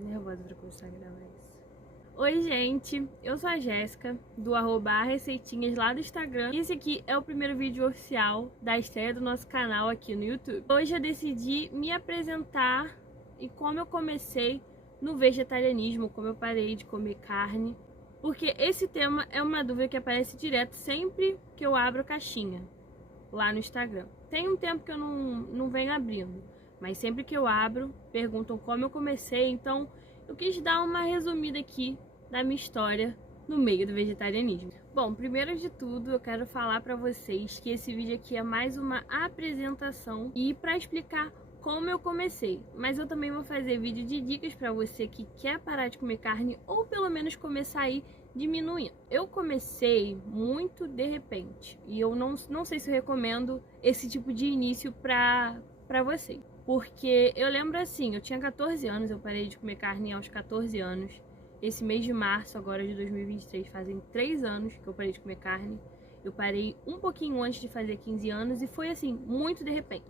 Tô nervosa pra começar a gravar isso. Oi, gente, eu sou a Jéssica, do @receitinhas lá do Instagram. E esse aqui é o primeiro vídeo oficial da estreia do nosso canal aqui no YouTube. Hoje eu decidi me apresentar e como eu comecei no vegetarianismo, como eu parei de comer carne. Porque esse tema é uma dúvida que aparece direto sempre que eu abro caixinha lá no Instagram. Tem um tempo que eu não venho abrindo, mas sempre que eu abro, perguntam como eu comecei. Então eu quis dar uma resumida aqui da minha história no meio do vegetarianismo. Bom, primeiro de tudo eu quero falar pra vocês que esse vídeo aqui é mais uma apresentação e pra explicar como eu comecei, mas eu também vou fazer vídeo de dicas pra você que quer parar de comer carne ou pelo menos começar a ir diminuindo. Eu comecei muito de repente e eu não sei se eu recomendo esse tipo de início pra você. Porque eu lembro assim, eu tinha 14 anos, eu parei de comer carne aos 14 anos. Esse mês de março agora de 2023 fazem 3 anos que eu parei de comer carne. Eu parei um pouquinho antes de fazer 15 anos e foi assim, muito de repente.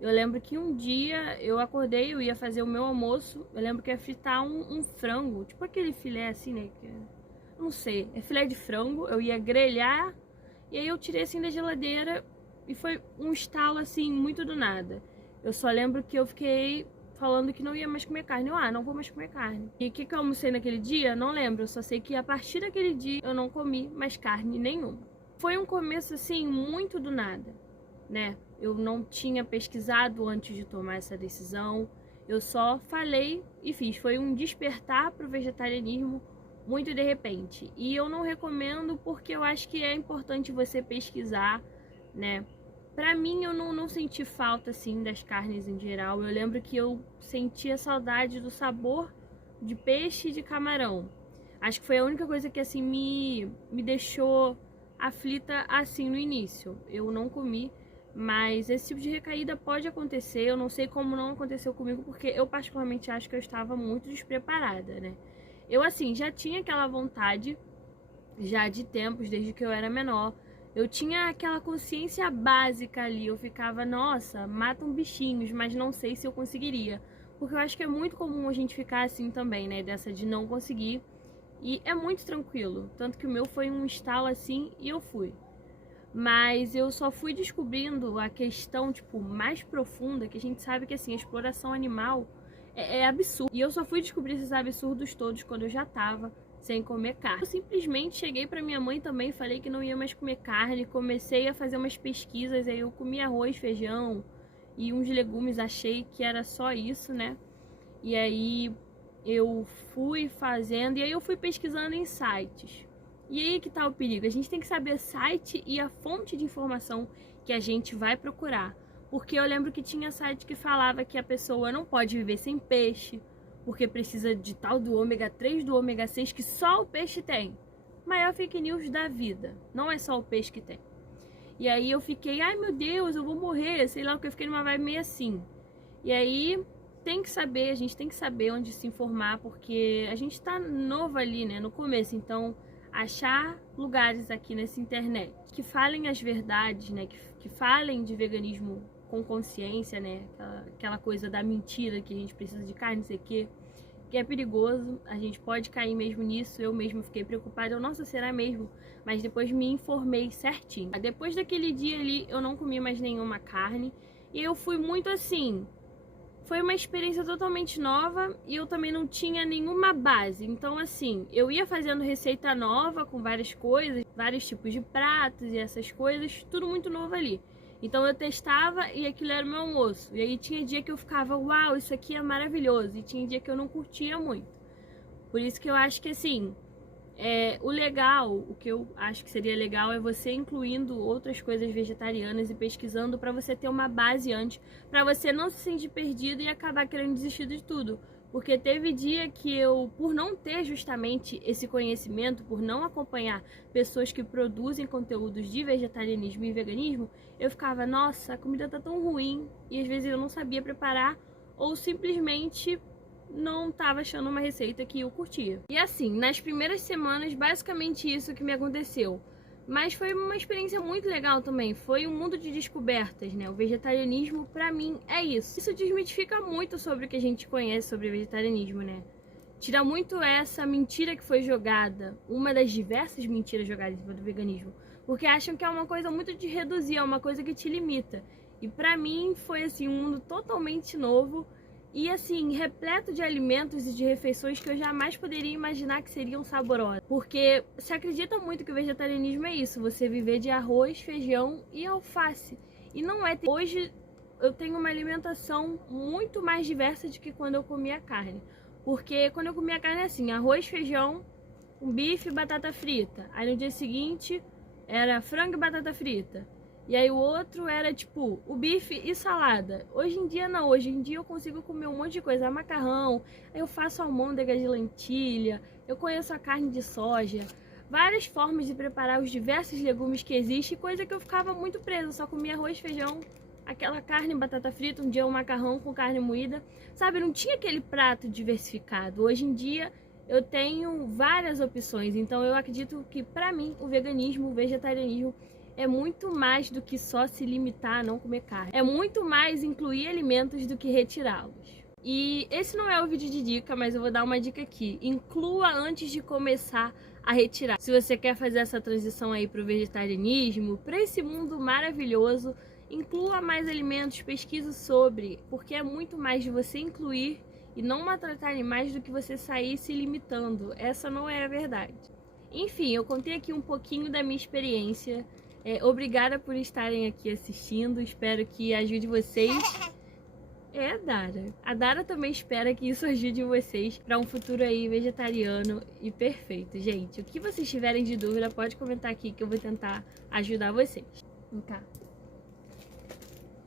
Eu lembro que um dia eu acordei, eu ia fazer o meu almoço. Eu lembro que ia fritar um frango, tipo aquele filé assim, né? Não sei, é filé de frango. Eu ia grelhar e aí eu tirei assim da geladeira e foi um estalo assim, muito do nada. Eu só lembro que eu fiquei falando que não ia mais comer carne. Eu, não vou mais comer carne. E o que eu almocei naquele dia? Não lembro. Eu só sei que a partir daquele dia eu não comi mais carne nenhuma. Foi um começo assim, muito do nada, né? Eu não tinha pesquisado antes de tomar essa decisão. Eu só falei e fiz. Foi um despertar para o vegetarianismo muito de repente. E eu não recomendo porque eu acho que é importante você pesquisar, né? Pra mim, eu não senti falta, assim, das carnes em geral. Eu lembro que eu sentia saudade do sabor de peixe e de camarão. Acho que foi a única coisa que, assim, me deixou aflita, assim, no início. Eu não comi, mas esse tipo de recaída pode acontecer. Eu não sei como não aconteceu comigo, porque eu particularmente acho que eu estava muito despreparada, né? Eu, assim, já tinha aquela vontade, já de tempos, desde que eu era menor. Eu tinha aquela consciência básica ali, eu ficava, nossa, matam bichinhos, mas não sei se eu conseguiria. Porque eu acho que é muito comum a gente ficar assim também, né, dessa de não conseguir. E é muito tranquilo, tanto que o meu foi um estalo assim e eu fui. Mas eu só fui descobrindo a questão, tipo, mais profunda, que a gente sabe que, assim, a exploração animal é absurda. E eu só fui descobrir esses absurdos todos quando eu já tava sem comer carne. Eu simplesmente cheguei pra minha mãe também, falei que não ia mais comer carne, comecei a fazer umas pesquisas, aí eu comi arroz, feijão e uns legumes, achei que era só isso, né? E aí eu fui fazendo, e aí eu fui pesquisando em sites. E aí que tá o perigo, a gente tem que saber o site e a fonte de informação que a gente vai procurar. Porque eu lembro que tinha site que falava que a pessoa não pode viver sem peixe, porque precisa de tal do ômega 3, do ômega 6, que só o peixe tem. Maior fake news da vida. Não é só o peixe que tem. E aí eu fiquei, ai meu Deus, eu vou morrer, sei lá o que, eu fiquei numa vibe meio assim. E aí tem que saber, a gente tem que saber onde se informar, porque a gente tá novo ali, né, no começo. Então, achar lugares aqui nessa internet que falem as verdades, né, que falem de veganismo com consciência, né? Aquela coisa da mentira que a gente precisa de carne, não sei o quê, que é perigoso, a gente pode cair mesmo nisso. Eu mesmo fiquei preocupada, nossa, será mesmo? Mas depois me informei certinho. Depois daquele dia ali, eu não comi mais nenhuma carne e eu fui muito assim. Foi uma experiência totalmente nova e eu também não tinha nenhuma base. Então, assim, eu ia fazendo receita nova com várias coisas, vários tipos de pratos e essas coisas, tudo muito novo ali. Então eu testava e aquilo era o meu almoço. E aí tinha dia que eu ficava, uau, isso aqui é maravilhoso. E tinha dia que eu não curtia muito. Por isso que eu acho que, assim, o legal, o que eu acho que seria legal é você incluindo outras coisas vegetarianas e pesquisando pra você ter uma base antes, pra você não se sentir perdido e acabar querendo desistir de tudo. Porque teve dia que eu, por não ter justamente esse conhecimento, por não acompanhar pessoas que produzem conteúdos de vegetarianismo e veganismo, eu ficava, nossa, a comida tá tão ruim, e às vezes eu não sabia preparar, ou simplesmente não tava achando uma receita que eu curtia. E assim, nas primeiras semanas, basicamente isso que me aconteceu. Mas foi uma experiência muito legal também, foi um mundo de descobertas, né? O vegetarianismo, pra mim, é isso. Isso desmitifica muito sobre o que a gente conhece sobre o vegetarianismo, né? Tira muito essa mentira que foi jogada, uma das diversas mentiras jogadas em cima do veganismo, porque acham que é uma coisa muito de reduzir, é uma coisa que te limita. E pra mim foi assim um mundo totalmente novo e assim repleto de alimentos e de refeições que eu jamais poderia imaginar que seriam saborosas. Porque se acredita muito que o vegetarianismo é isso, você viver de arroz, feijão e alface. E não é. Hoje eu tenho uma alimentação muito mais diversa do que quando eu comia carne. Porque quando eu comia carne é assim, arroz, feijão, um bife e batata frita. Aí no dia seguinte era frango e batata frita. E aí o outro era tipo o bife e salada. Hoje em dia não, hoje em dia eu consigo comer um monte de coisa, macarrão, eu faço almôndega de lentilha, eu conheço a carne de soja, várias formas de preparar os diversos legumes que existem, coisa que eu ficava muito presa, só comia arroz, feijão, aquela carne, batata frita, um dia um macarrão com carne moída, sabe, não tinha aquele prato diversificado. Hoje em dia eu tenho várias opções, então eu acredito que pra mim o veganismo, o vegetarianismo é muito mais do que só se limitar a não comer carne. É muito mais incluir alimentos do que retirá-los. E esse não é o vídeo de dica, mas eu vou dar uma dica aqui. Inclua antes de começar a retirar. Se você quer fazer essa transição aí para o vegetarianismo, para esse mundo maravilhoso, inclua mais alimentos, pesquise sobre, porque é muito mais de você incluir e não maltratar animais do que você sair se limitando. Essa não é a verdade. Enfim, eu contei aqui um pouquinho da minha experiência. Obrigada por estarem aqui assistindo, espero que ajude vocês. A Dara. A Dara também espera que isso ajude vocês para um futuro aí vegetariano e perfeito. Gente, o que vocês tiverem de dúvida, pode comentar aqui que eu vou tentar ajudar vocês. Vem cá.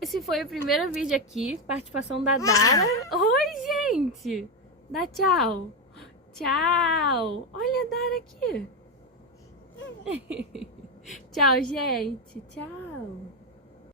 Esse foi o primeiro vídeo aqui, participação da Dara. Oi, gente! Dá tchau. Tchau. Olha a Dara aqui. Tchau, gente. Tchau.